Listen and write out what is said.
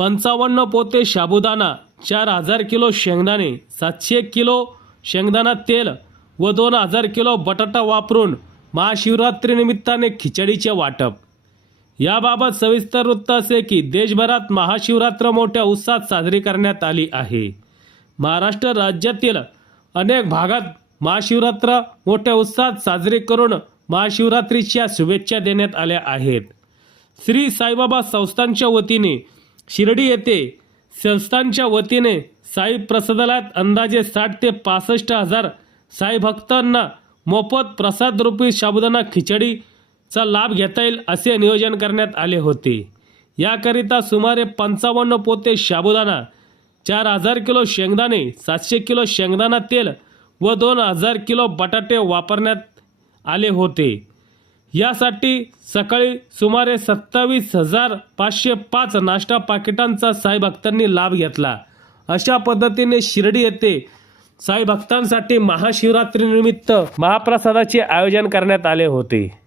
55 पोते साबुदाणा, 4000 किलो शेंगदाणे, 700 किलो शेंगदाणा तेल व 2000 किलो बटाटा वापरून महाशिवरात्रीनिमित्ताने खिचडीचे वाटप। याबाबत सविस्तर वृत्त असे की देशभरात महाशिवरात्र मोठ्या उत्साहात साजरी करण्यात आली आहे। महाराष्ट्र राज्यातील अनेक भागात महाशिवरात्र मोठ्या उत्साहात साजरी करून महाशिवरात्रीच्या शुभेच्छा देण्यात आल्या आहेत। श्री साईबाबा संस्थानच्या वतीने शिर्डी येथे संस्थानच्या वतीने साई प्रसादालयात अंदाजे 60 ते 65 हजार साई भक्तांना मोफत प्रसाद रूपी साबुदाणा खिचडीचा लाभ घेता येईल असे नियोजन करण्यात आले होते। याकरिता सुमारे 55 पोते साबुदाणा, 4000 किलो शेंगदाणे, 700 किलो शेंगदाणा तेल व 2000 किलो बटाटे वापरण्यात आले होते। यासाठी सकाळी सुमारे 27,505 नाश्ता पाकिटांचा साई भक्तांनी लाभ घेतला। अशा पद्धतीने शिर्डी येथे साई भक्तांसाठी महाशिवरात्रीनिमित्त महाप्रसादाचे आयोजन करण्यात आले होते।